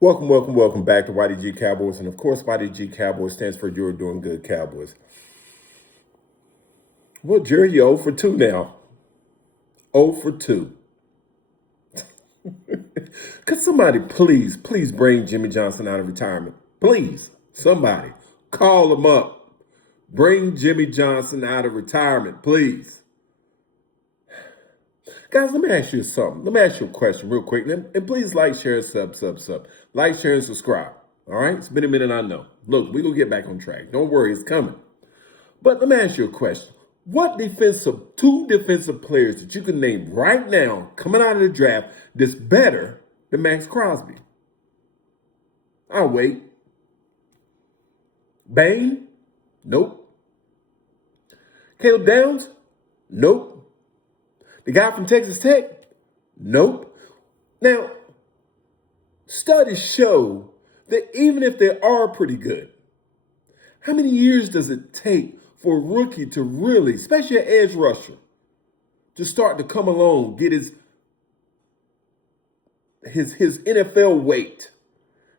Welcome back to YDG Cowboys. And of course, YDG Cowboys stands for You're Doing Good Cowboys. Well, Jerry, you're 0 for 2 now. 0 for 2. Could somebody please bring Jimmy Johnson out of retirement? Please, somebody, call him up. Bring Jimmy Johnson out of retirement, please. Guys, let me ask you something. Let me ask you a question real quick. And please like, share, sub. Like, share, and subscribe. All right? It's been a minute, I know. Look, we're going to get back on track. Don't worry, it's coming. But let me ask you a question. Two defensive players that you can name right now coming out of the draft that's better than Max Crosby? I'll wait. Bain? Nope. Caleb Downs? Nope. The guy from Texas Tech? Nope. Now, studies show that even if they are pretty good, how many years does it take for a rookie to really, especially an edge rusher, to start to come along, get his NFL weight,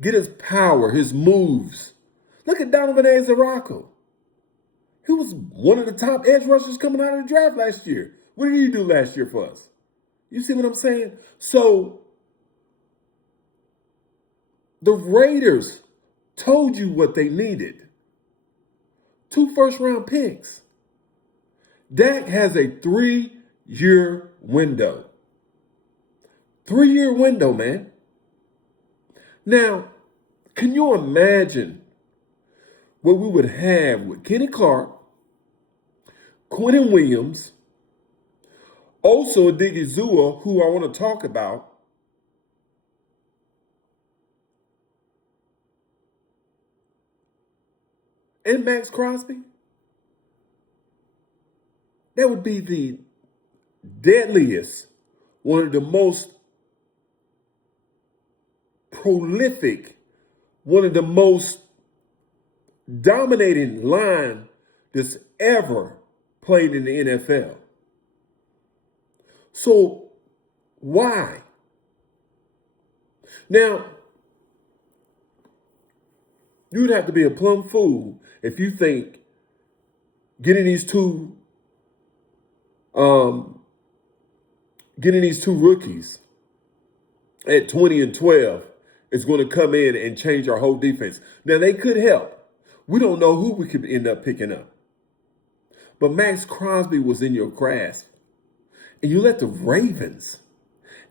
get his power, his moves? Look at Donovan Azarako. He was one of the top edge rushers coming out of the draft last year. What did he do last year for us? You see what I'm saying? So the Raiders told you what they needed. 2 first-round picks. Dak has a 3-year window. 3-year window, man. Now, can you imagine what we would have with Kenny Clark, Quentin Williams, also Odigizua, who I want to talk about, and Max Crosby? That would be the deadliest, one of the most prolific, one of the most dominating line that's ever played in the NFL. So why? Now, you would have to be a plumb fool if you think getting these two rookies at 20 and 12 is going to come in and change our whole defense. Now, they could help. We don't know who we could end up picking up. But Max Crosby was in your grasp. And you let the Ravens,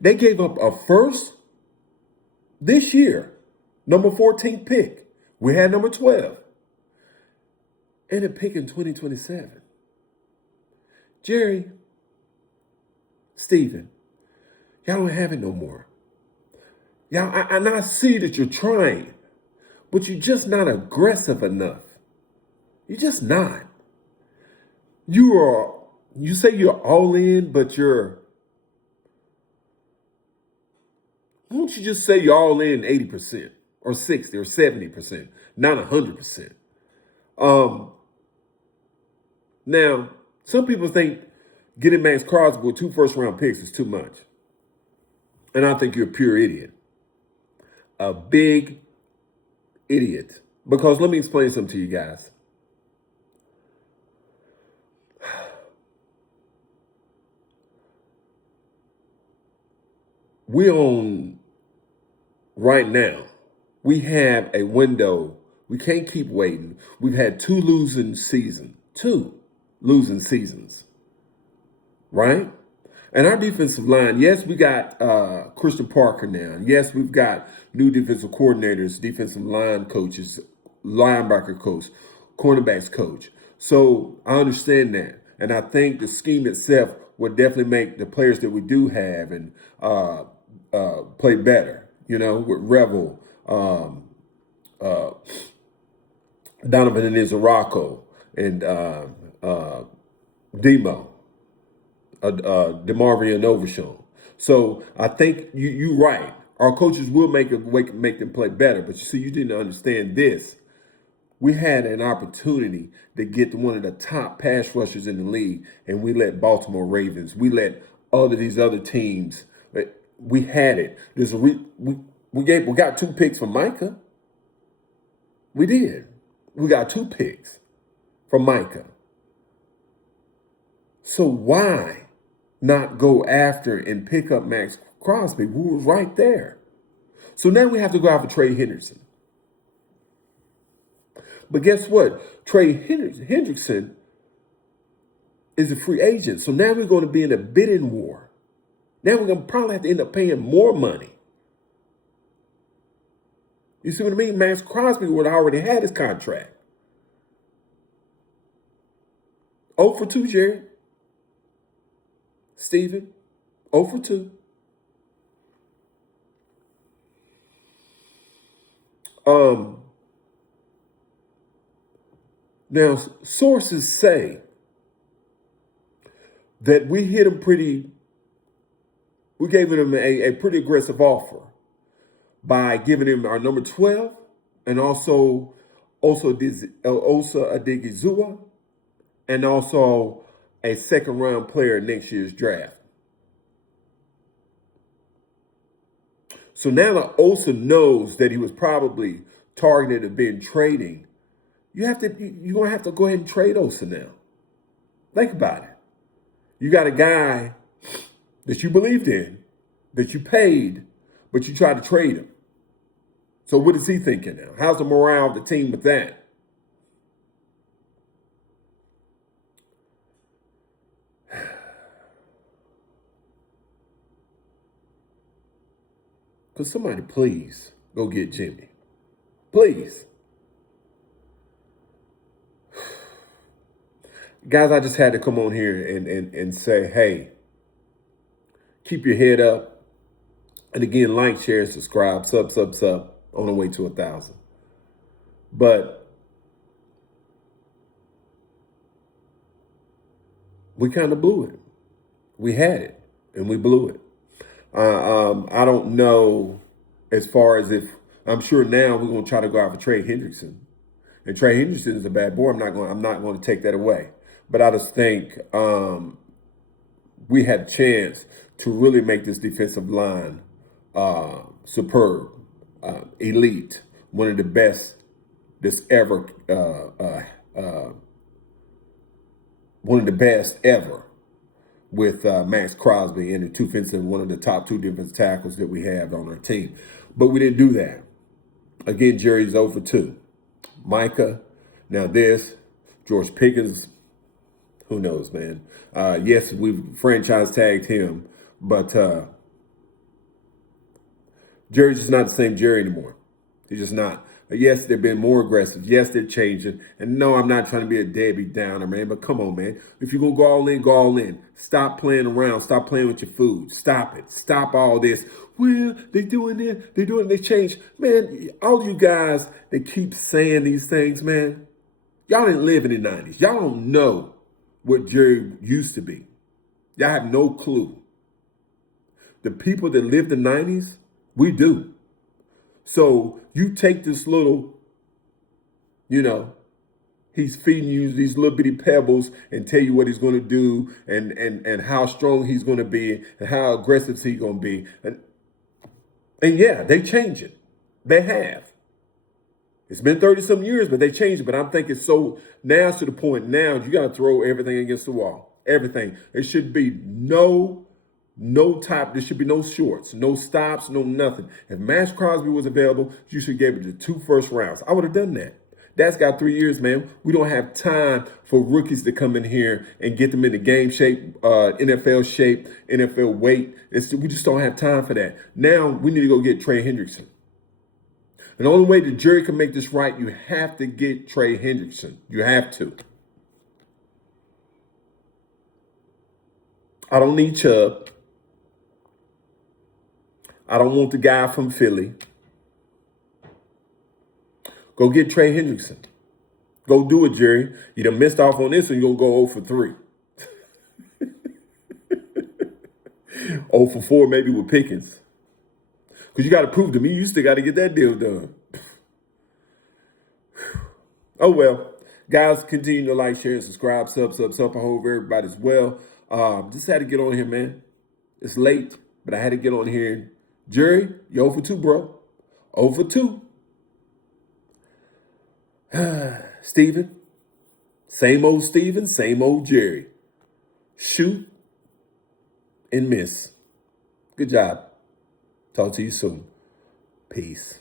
they gave up a first this year, number 14 pick. We had number 12. And a pick in 2027. Jerry, Steven, y'all don't have it no more. Y'all, I see that you're trying, but you're just not aggressive enough. You're just not. You say you're all in, but why don't you just say you're all in 80% or 60 or 70%, not 100%? Now, some people think getting Max Crosby with 2 first-round picks is too much. And I think you're a pure idiot. A big idiot. Because let me explain something to you guys. We own right now. We have a window. We can't keep waiting. We've had 2 losing seasons. 2 losing seasons. Right? And our defensive line, yes, we got Christian Parker now. Yes, we've got new defensive coordinators, defensive line coaches, linebacker coach, cornerbacks coach. So I understand that. And I think the scheme itself would definitely make the players that we do have and play better, with Revel, Donovan and Izarako, and Demo. DeMarvin Overshown. So I think you're right. Our coaches will make them play better. But you see, you didn't understand this. We had an opportunity to get one of the top pass rushers in the league, and we let Baltimore Ravens, we let all of these other teams. We had it. We got 2 picks from Micah. We did. We got 2 picks from Micah. So why not go after and pick up Max Crosby, who was right there? So now we have to go out for Trey Henderson. But guess what? Trey Hendrickson is a free agent. So now we're going to be in a bidding war. Now we're going to probably have to end up paying more money. You see what I mean? Max Crosby would have already had his contract. 0 for 2, Jerry. Steven, 0 for 2. Now, sources say that we hit him we gave him a pretty aggressive offer by giving him our number 12 and also Osa Adigizua and also a second-round player in next year's draft. So now that Osa knows that he was probably targeted at being trading, you're going to have to go ahead and trade Osa now. Think about it. You got a guy that you believed in, that you paid, but you tried to trade him. So what is he thinking now? How's the morale of the team with that? Could somebody please go get Jimmy? Please. Guys, I just had to come on here and say, hey, keep your head up. And again, like, share, subscribe, sub, on the way to 1,000. But we kind of blew it. We had it, and we blew it. I don't know as far as if, I'm sure now we're going to try to go out for Trey Hendrickson. And Trey Hendrickson is a bad boy. I'm not going to take that away. But I just think we had a chance to really make this defensive line superb, elite, one of the best that's ever, one of the best ever with Max Crosby and one of the top 2 defensive tackles that we have on our team. But we didn't do that. Again, Jerry's 0 for 2. Micah, now this, George Pickens, who knows, man. Yes, we've franchise tagged him, but Jerry's just not the same Jerry anymore. He's just not. Yes, they've been more aggressive. Yes, they're changing. And no, I'm not trying to be a Debbie Downer, man. But come on, man. If you're going to go all in, go all in. Stop playing around. Stop playing with your food. Stop it. Stop all this. Well, they doing this. They change. Man, all you guys that keep saying these things, man, y'all didn't live in the 90s. Y'all don't know what Jerry used to be. Y'all have no clue. The people that lived the 90s, we do. So you take this little, he's feeding you these little bitty pebbles and tell you what he's going to do and how strong he's going to be and how aggressive he's going to be. And yeah, they change it. They have. It's been 30-some years, but they changed it. But I'm thinking now it's to the point now you got to throw everything against the wall. Everything. It should be no top. There should be no shorts, no stops, no nothing. If Max Crosby was available, you should give it the 2 first rounds. I would have done that. That's got 3 years, man. We don't have time for rookies to come in here and get them into game shape, NFL shape, NFL weight. We just don't have time for that. Now we need to go get Trey Hendrickson. And the only way the Jerry can make this right, you have to get Trey Hendrickson. You have to. I don't need Chubb. I don't want the guy from Philly. Go get Trey Hendrickson. Go do it, Jerry. You done missed off on this one, you're going to go 0 for 3. 0 for 4 maybe with Pickens. Because you got to prove to me you still got to get that deal done. Oh, well. Guys, continue to like, share, and subscribe. Sub. I hope everybody's well. Just had to get on here, man. It's late, but I had to get on here. Jerry, you 0 for 2, bro. Over 2. Steven, same old Jerry. Shoot and miss. Good job. Talk to you soon. Peace.